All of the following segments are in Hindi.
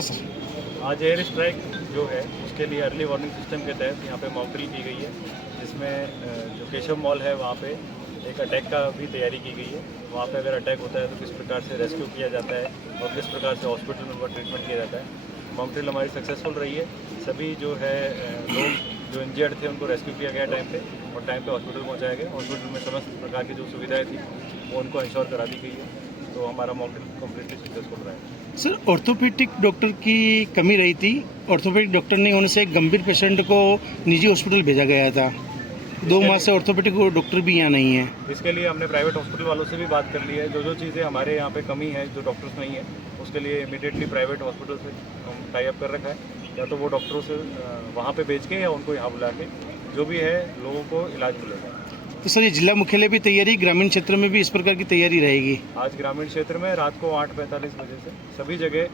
आज एयर स्ट्राइक जो है उसके लिए अर्ली वार्निंग सिस्टम के तहत यहाँ पे मॉक ड्रिल की गई है, जिसमें जो केशव मॉल है वहाँ पे एक अटैक का भी तैयारी की गई है। वहाँ पे अगर अटैक होता है तो किस प्रकार से रेस्क्यू किया जाता है और किस प्रकार से हॉस्पिटल में उनका ट्रीटमेंट किया जाता है। मॉक ड्रिल हमारी सक्सेसफुल रही है। सभी जो है लोग जो इंजर्ड थे उनको रेस्क्यू किया गया टाइम पे और टाइम पे हॉस्पिटल पहुँचाया गया। हॉस्पिटल में समस्त प्रकार की जो सुविधाएँ थी वो उनको इंश्योर करा दी गई है। तो हमारा मॉक ड्रिल कम्प्लीटली सक्सेसफुल रहा है। सर, ऑर्थोपेडिक डॉक्टर की कमी रही थी। ऑर्थोपेडिक डॉक्टर नहीं होने से एक गंभीर पेशेंट को निजी हॉस्पिटल भेजा गया था। 2 माह से ऑर्थोपेडिक डॉक्टर भी यहाँ नहीं है। इसके लिए हमने प्राइवेट हॉस्पिटल वालों से भी बात कर ली है। जो चीज़ें हमारे यहाँ पे कमी है, जो डॉक्टर्स नहीं है, उसके लिए इमीडिएटली प्राइवेट हॉस्पिटल से हम टाई अप कर रखा है। या तो वो डॉक्टरों से वहाँ पे भेज के या उनको यहाँ बुला के जो भी है लोगों को इलाज मिलेगा। तो सर, ये जिला मुख्यालय भी तैयारी, ग्रामीण क्षेत्र में भी इस प्रकार की तैयारी रहेगी? आज ग्रामीण क्षेत्र में रात को 8:45 बजे से सभी जगह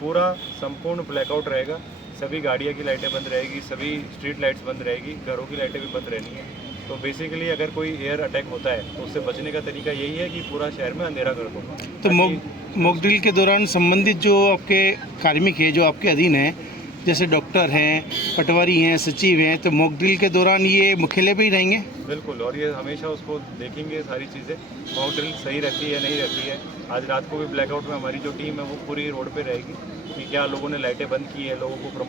पूरा संपूर्ण ब्लैकआउट रहेगा। सभी गाड़ियों की लाइटें बंद रहेगी, सभी स्ट्रीट लाइट्स बंद रहेगी, घरों की लाइटें भी बंद रहनी है। तो बेसिकली अगर कोई एयर अटैक होता है तो उससे बचने का तरीका यही है कि पूरा शहर में अंधेरा कर दो। तो मॉक ड्रिल के दौरान संबंधित जो आपके कार्मिक है, जो आपके अधीन है, जैसे डॉक्टर हैं, पटवारी हैं, सचिव हैं, तो मॉक ड्रिल के दौरान ये मुख्यालय पे ही रहेंगे? बिल्कुल, और ये हमेशा उसको देखेंगे सारी चीज़ें, मॉक ड्रिल सही रहती है नहीं रहती है। आज रात को भी ब्लैकआउट में हमारी जो टीम है वो पूरी रोड पे रहेगी कि क्या लोगों ने लाइटें बंद की है, लोगों को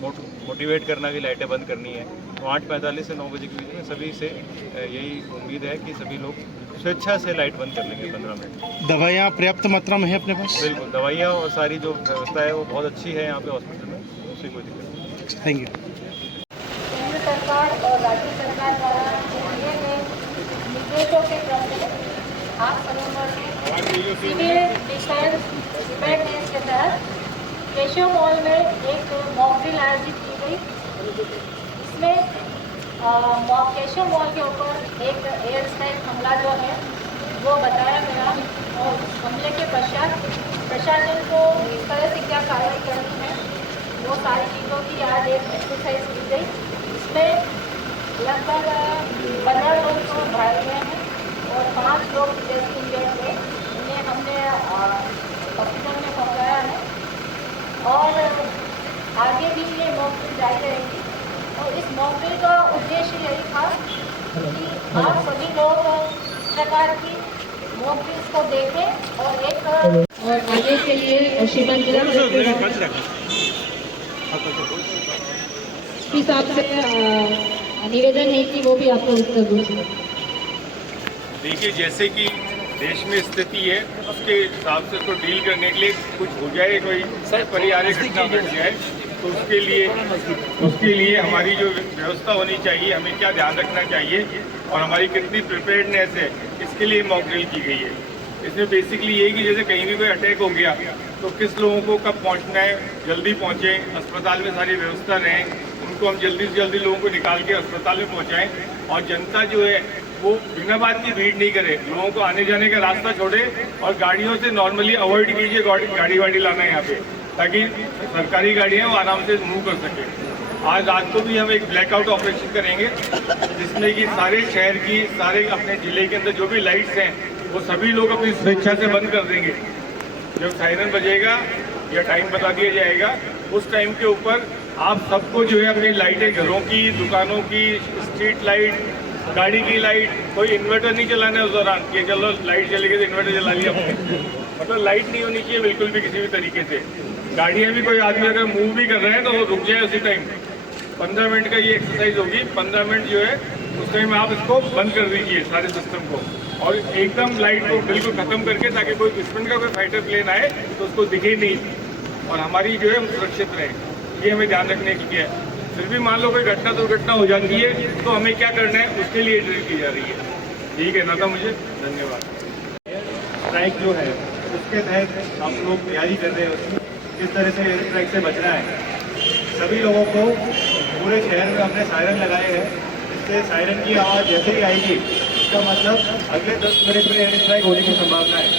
मोटिवेट करना कि लाइटें बंद करनी है। तो 8:45 से 9 बजे के बीच में सभी से यही उम्मीद है कि सभी लोग स्वेच्छा से लाइट बंद कर लेंगे 15 मिनट। दवाइयाँ पर्याप्त मात्रा में है अपने पास? बिल्कुल, दवाइयाँ और सारी जो व्यवस्था है वो बहुत अच्छी है यहाँ पे हॉस्पिटल में, उससे कोई दिक्कत नहीं। Thank you. केंद्र सरकार और राज्य सरकार द्वारा दिए गए निर्देशों के क्रम में आज सरोवर सिविल डिफेंस प्रिपेयरनेस के तहत केशव मॉल में एक मॉक ड्रिल आयोजित की गई। इसमें केशव मॉल के ऊपर एक एयर स्ट्राइक हमला जो है वो बताया गया और उस हमले के पश्चात प्रशासन को इस तरह से क्या कार्रवाई करनी है वो सारी चीज़ों की आज एक एक्सरसाइज की गई। इसमें लगभग 15 लोग तो घायल हुए हैं और 5 लोग जैसे इंजर्ड थे, उन्हें हमने हॉस्पिटल में पहुंचाया है और आगे भी ये मॉक ड्रिल जारी रहेगी। और इस मॉक ड्रिल का उद्देश्य यही था कि आप सभी लोग इस प्रकार की मॉक ड्रिल्स को देखें और आगे के लिए श्रीमंत साहब से निवेदन है कि वो भी आपको उत्तर दूँ। देखिए, जैसे कि देश में स्थिति है उसके हिसाब से तो डील करने के लिए कुछ हो जाए, कोई परिवार घटना घट जाए तो उसके लिए हमारी जो व्यवस्था होनी चाहिए, हमें क्या ध्यान रखना चाहिए और हमारी कितनी प्रिपेयर्डनेस है, इसके लिए मॉक ड्रिल की गई है। इसमें बेसिकली यही कि जैसे कहीं भी कोई अटैक हो गया तो किस लोगों को कब पहुंचना है, जल्दी पहुंचें, अस्पताल में सारी व्यवस्था रहें, उनको हम जल्दी से जल्दी लोगों को निकाल के अस्पताल में पहुंचाएं और जनता जो है वो बिना बात की भीड़ नहीं करे, लोगों को आने जाने का रास्ता छोड़े और गाड़ियों से नॉर्मली अवॉइड कीजिए गाड़ी वाड़ी लाना यहाँ पे, ताकि सरकारी गाड़ियाँ वो आराम से मूव कर सके। आज रात को भी हम एक ब्लैकआउट ऑपरेशन करेंगे जिसमें कि सारे शहर की, सारे अपने जिले के अंदर जो भी लाइट्स हैं वो सभी लोग अपनी स्वेच्छा से बंद कर देंगे। जब सायरन बजेगा या टाइम बता दिया जाएगा उस टाइम के ऊपर आप सबको जो है अपनी लाइटें, घरों की, दुकानों की, स्ट्रीट लाइट, गाड़ी की लाइट, कोई इन्वर्टर नहीं चलाना है उस दौरान कि चलो लाइट चलेगी तो इन्वर्टर चला लिया आपने, मतलब लाइट नहीं होनी चाहिए बिल्कुल भी किसी भी तरीके से। गाड़ियाँ भी कोई आदमी अगर मूव भी कर रहे हैं तो वो रुक जाए उसी टाइम। 15 मिनट का ये एक्सरसाइज होगी। 15 मिनट जो है उस टाइम आप इसको बंद कर दीजिए सारे सिस्टम को और एकदम लाइट को बिल्कुल खत्म करके, ताकि कोई दुश्मन का कोई फाइटर प्लेन आए तो उसको दिखे नहीं और हमारी जो है हम सुरक्षित रहें, ये हमें ध्यान रखने की है। फिर भी मान लो कोई घटना दुर्घटना हो जाती है तो हमें क्या करना है उसके लिए ड्रिल की जा रही है। ठीक है ना? था मुझे धन्यवाद। स्ट्राइक जो है उसके तहत हम लोग तैयारी कर रहे हैं उसकी किस तरह से एयर स्ट्राइक से बचना है। सभी लोगों को पूरे शहर में हमने सायरन लगाए हैं, इससे सायरन की आवाज़ जैसे ही आएगी इसका मतलब अगले 10 मिनट में एयर स्ट्राइक होने की संभावना है।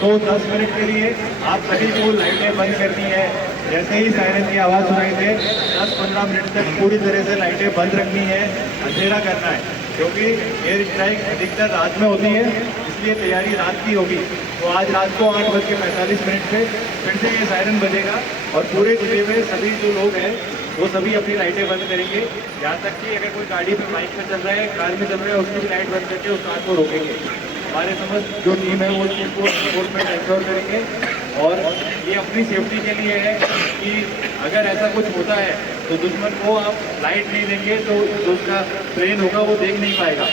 तो 10 मिनट के लिए आप सभी को लाइटें बंद करनी है। जैसे ही सायरन की आवाज़ सुनाई दे 10-15 मिनट तक पूरी तरह से लाइटें बंद रखनी है, अंधेरा करना है, क्योंकि एयर स्ट्राइक अधिकतर रात में होती है। इसलिए तैयारी रात की होगी। तो आज रात को 8:45 पे फिर से ये सायरन बजेगा और पूरे जिले में सभी जो लोग हैं वो सभी अपनी लाइटें बंद करेंगे। यहाँ तक कि अगर कोई गाड़ी में बाइक में चल रहा है, कार में चल रहा है, उसकी भी लाइट बंद करके उस कार को रोकेंगे। हमारे समझ जो टीम है वो इस चीज़ को एनफोर्समेंट इंश्योर करेंगे। और ये अपनी सेफ्टी के लिए है कि अगर ऐसा कुछ होता है तो दुश्मन को आप लाइट नहीं देंगे तो जो उसका ट्रेन होगा वो देख नहीं पाएगा।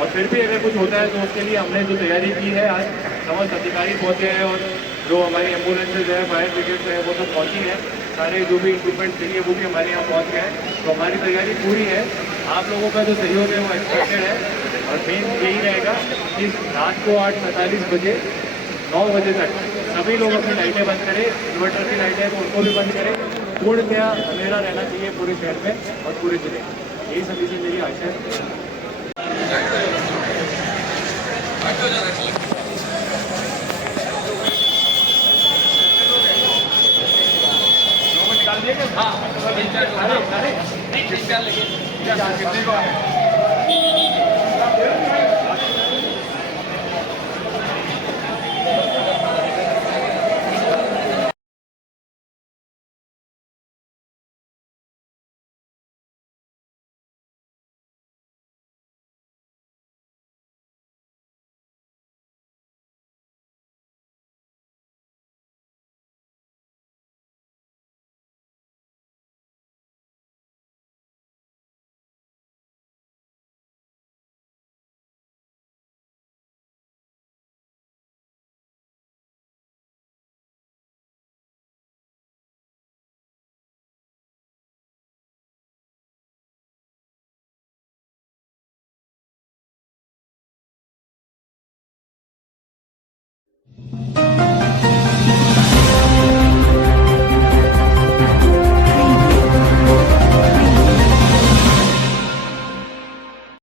और फिर भी अगर कुछ होता है तो उसके लिए हमने जो तैयारी की है, आज समस्त अधिकारी पहुँचे हैं और जो हमारी एम्बुलेंसेज है, फायर ब्रिगेड है, वो सब पहुँची हैं। सारे जो भी इक्विपमेंट चाहिए वो भी हमारे यहाँ पहुँच गए हैं। तो हमारी तैयारी पूरी है। आप लोगों का जो सहयोग है वो एक्सपेक्टेड है। और मेन यही रहेगा कि रात को 8:45 बजे 9 बजे तक सभी लोग अपनी लाइटें बंद करें। इन्वर्टर की लाइटें हैं तो उनको भी बंद करें। पूर्णतया अंधेरा रहना चाहिए पूरे शहर में और पूरे जिले में। यही सभी से मेरी आशा है। हाँ,